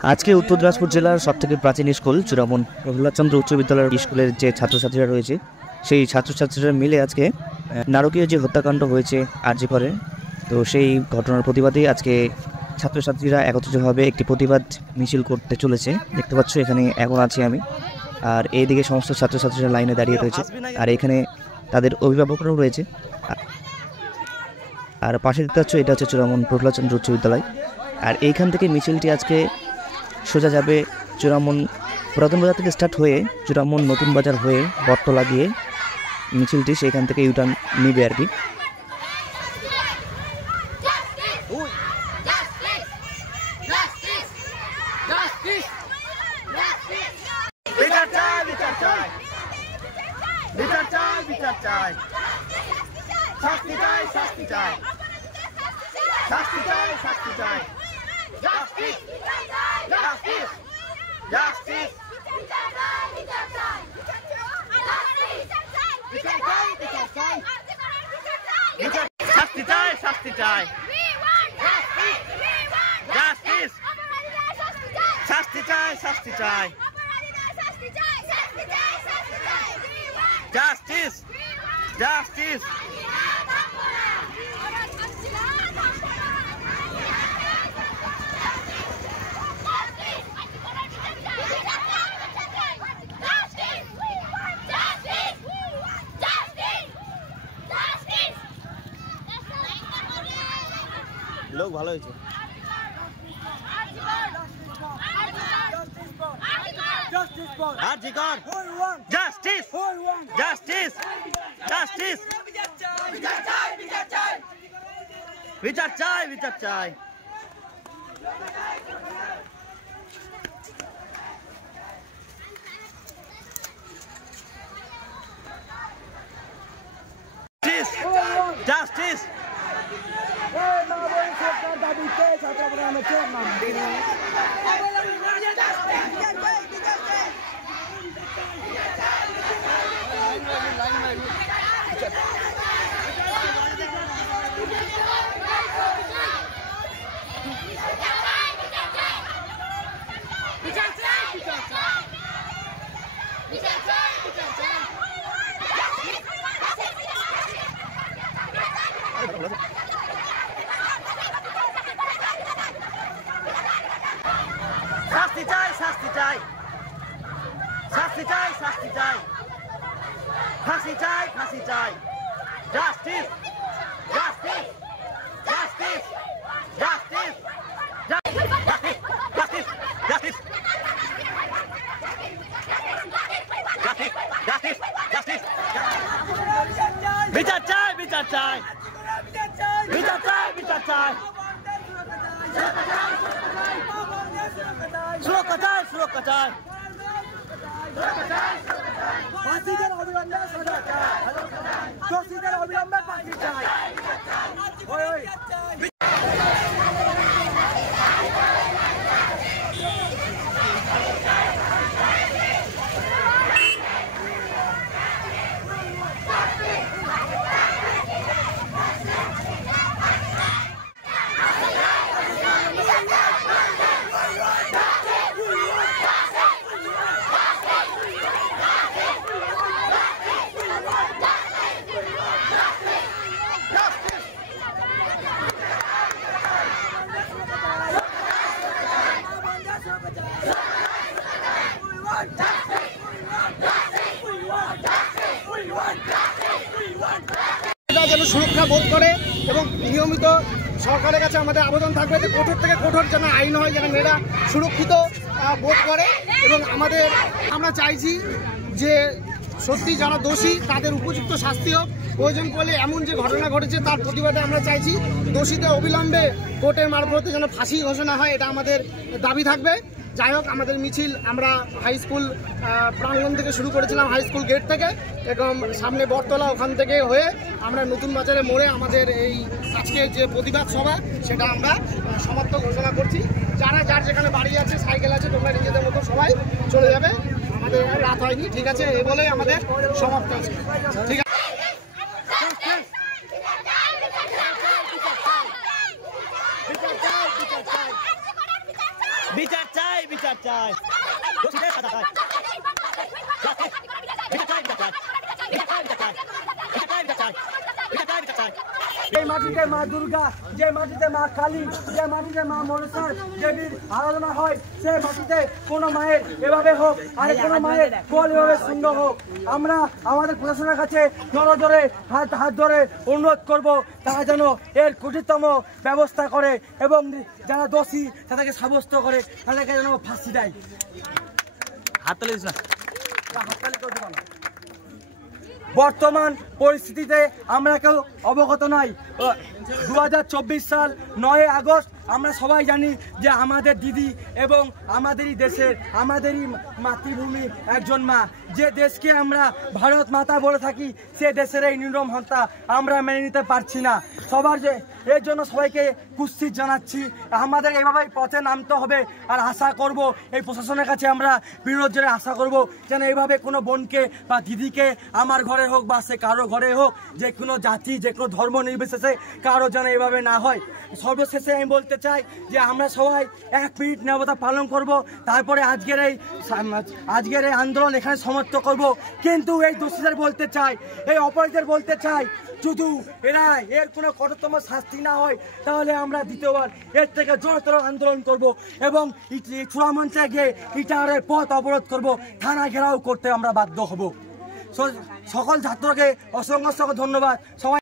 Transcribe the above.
आज के उत्तर दिनाजपुर जिलार सबथेके प्राचीन स्कूल चूड़ामन प्रहलादचंद्र उच्च विद्यालय स्कूलेर जे छात्र छात्रीरा रयेछे सेई छात्र छात्रीरा मिले आज के नारकीय जे हत्याकांड हयेछे आरजी करे तो सेई घटनार प्रतिबादे आज के छात्र छात्रीरा एकत्रितभावे एकटी प्रतिबाद मिছিল करते चलेছে। देखते पाচ্ছ এখানে এখন আছি আমি, আর এইদিকে সমস্ত ছাত্র ছাত্রীরা লাইনে দাঁড়িয়ে রয়েছে, আর এখানে তাদের অভিভাবকরাও রয়েছে। আর পাশে দেখতে পাচ্ছ এটা হচ্ছে চূড়ামন প্রহলাদচন্দ্র উচ্চ বিদ্যালয়। আর এইখান থেকে মিছিলটি আজকে সোজা যাবে চূড়ামন পুরাতন বাজার থেকে স্টার্ট হয়ে চূড়ামন নতুন বাজার হয়ে বটতলা গিয়ে মিছিলটি সেখান থেকে ইউটার্ন নিবে আর কি। लोग ভালো হয়েছে। বিচার চাই, বিচার চাই। জাস্টিস শাস্তি চাই, শাস্তি চাই, শাস্তি চাই, শাস্তি চাই, ফাঁসি চাই, ফাঁসি চাই, justice, justice, justice, justice, justice, justice, justice, justice, justice, বিচার চাই, বিচার চাই, বিচার চাই, বিচার চাই, সুরক্ষা চাই, সুরক্ষা চাই, ফাঁসিদের অবিলম্বে সাজা চাই, দোষীদের অবিলম্বে ফাঁসি চাই। যেন সুরক্ষা বোধ করে এবং নিয়মিত সরকারের কাছে আমাদের আবেদন থাকবে যে কঠোর থেকে কঠোর যেন আইন হয়, যেন মেয়েরা সুরক্ষিত বোধ করে। এবং আমরা চাইছি যে সত্যি যারা দোষী তাদের উপযুক্ত শাস্তি হোক, প্রয়োজন পড়লে এমন যে ঘটনা ঘটেছে তার প্রতিবাদে আমরা চাইছি দোষীদের অবিলম্বে কোর্টের মারফতে যেন ফাঁসি ঘোষণা হয়, এটা আমাদের দাবি থাকবে। যাই হোক, আমাদের মিছিল আমরা হাই স্কুল প্রাঙ্গণ থেকে শুরু করেছিলাম, হাই স্কুল গেট থেকে, এবং সামনে বটতলা ওখান থেকে হয়ে আমরা নতুন বাজারে মোড়ে আমাদের এই আজকে যে প্রতিবাদ সভা সেটা আমরা সমাপ্ত ঘোষণা করছি। যারা যার যেখানে বাড়ি আছে, সাইকেল আছে, তোমরা নিজেদের মতো সবাই চলে যাবে, আমাদের রাত হয়নি, ঠিক আছে, এই বলেই আমাদের সমাপ্ত আছে। ঠিক আছে। বিচার বিচার চাই, বিচার চাই। দোষীদের সাজা চাই। যে মাটিতে মা দুর্গা, যে মাটিতে মা কালী, যে মাটিতে মা মনসার দেবীর আরাধনা হয়, সেই মাটিতে কোনো মায়ের এভাবে হোক আর কোনো মায়ের কোল এভাবে শূন্য হোক। আমরা আমাদের প্রশাসনের কাছে নরজোরে হাত ধরে অনুরোধ করব, তারা যেন এর কঠিনতম ব্যবস্থা করে এবং যারা দোষী তাদেরকে সাব্যস্ত করে, তাদেরকে যেন ফাঁসি দেয়। হাততালি দিস না। বর্তমান পরিস্থিতিতে আমরা কেউ অবগত নই। 2024 সাল 9 আগস্ট আমরা সবাই জানি যে আমাদের দিদি এবং আমাদেরই দেশের, আমাদেরই মাতৃভূমি একজন মা, যে দেশকে আমরা ভারত মাতা বলে থাকি, সে দেশের এই নির্মম হত্যা আমরা মেনে নিতে পারছি না। সবার যে এর জন্য সবাইকে কুৎসিত জানাচ্ছি। আমাদের এইভাবেই পথে নামতে হবে আর আশা করব এই প্রশাসনের কাছে আমরা বিরোধ জোরে আশা করব যেন এইভাবে কোনো বোনকে বা দিদিকে আমার ঘরে হোক বা সে কারো ঘরে হোক, যে কোনো জাতি যে কোনো ধর্ম নির্বিশেষে কারো যেন এইভাবে না হয়। সর্বশেষে আমি বলতে চাই যে আমরা সবাই 1 মিনিট নীরবতা পালন করব, তারপরে আজকের এই আন্দোলন এখানে সমাপ্ত করব। কিন্তু এই দোষীদের বলতে চাই, এই অপরাধীদের বলতে চাই, যদি এর কোনো কঠোরতম শাস্তি না হয় তাহলে আমরা দ্বিতীয়বার এর থেকে জোরতর আন্দোলন করব এবং চূড়ামঞ্চে গিয়ে ইটারের পথ অবরোধ করব, থানা ঘেরাও করতে আমরা বাধ্য হব। সকল ছাত্রকে অসংখ্য ধন্যবাদ। সবাই